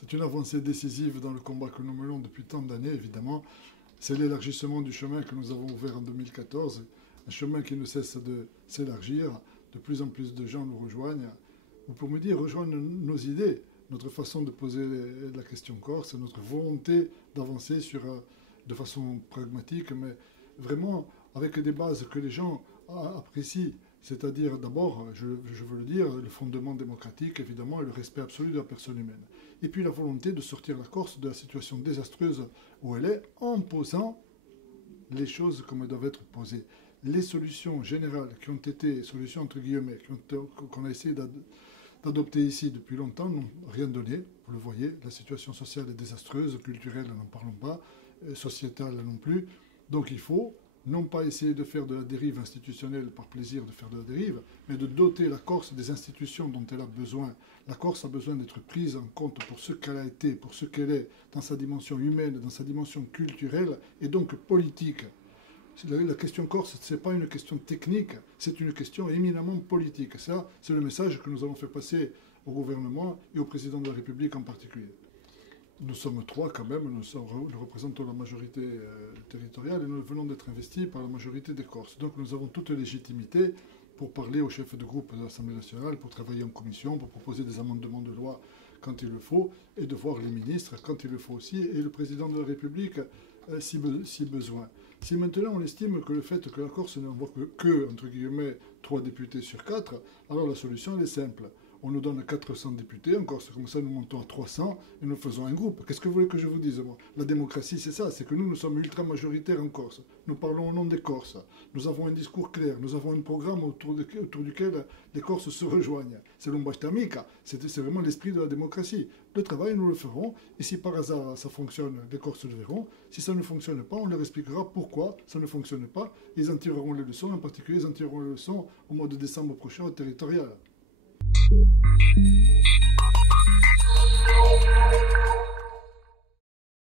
C'est une avancée décisive dans le combat que nous menons depuis tant d'années, évidemment. C'est l'élargissement du chemin que nous avons ouvert en 2014, un chemin qui ne cesse de s'élargir. De plus en plus de gens nous rejoignent, ou pour me dire, rejoignent nos idées, notre façon de poser la question corse, notre volonté d'avancer de façon pragmatique, mais vraiment avec des bases que les gens apprécient. C'est-à-dire d'abord, je veux le dire, le fondement démocratique, évidemment, et le respect absolu de la personne humaine. Et puis la volonté de sortir la Corse de la situation désastreuse où elle est, en posant les choses comme elles doivent être posées. Les solutions générales qui ont été, solutions entre guillemets, qu'on a essayé d'adopter ici depuis longtemps, n'ont rien donné. Vous le voyez, la situation sociale est désastreuse, culturelle, n'en parlons pas, sociétale non plus. Donc il faut non pas essayer de faire de la dérive institutionnelle par plaisir de faire de la dérive, mais de doter la Corse des institutions dont elle a besoin. La Corse a besoin d'être prise en compte pour ce qu'elle a été, pour ce qu'elle est, dans sa dimension humaine, dans sa dimension culturelle et donc politique. La question corse, ce n'est pas une question technique, c'est une question éminemment politique. Ça, c'est le message que nous avons fait passer au gouvernement et au président de la République en particulier. Nous sommes trois quand même, nous représentons la majorité territoriale et nous venons d'être investis par la majorité des Corses. Donc nous avons toute légitimité pour parler au chef de groupe de l'Assemblée nationale, pour travailler en commission, pour proposer des amendements de loi quand il le faut, et de voir les ministres quand il le faut aussi, et le président de la République si besoin. Si maintenant on estime que le fait que la Corse n'envoie que, entre guillemets, 3 députés sur 4, alors la solution elle est simple. On nous donne 400 députés en Corse, comme ça nous montons à 300 et nous faisons un groupe. Qu'est-ce que vous voulez que je vous dise, moi? La démocratie, c'est ça, c'est que nous sommes ultra majoritaires en Corse. Nous parlons au nom des Corses. Nous avons un discours clair, nous avons un programme autour duquel les Corses se rejoignent. C'est l'Ombastamika, c'est vraiment l'esprit de la démocratie. Le travail, nous le ferons, et si par hasard ça fonctionne, les Corses le verront. Si ça ne fonctionne pas, on leur expliquera pourquoi ça ne fonctionne pas. Ils en tireront les leçons, en particulier ils en tireront les leçons au mois de décembre prochain au territorial.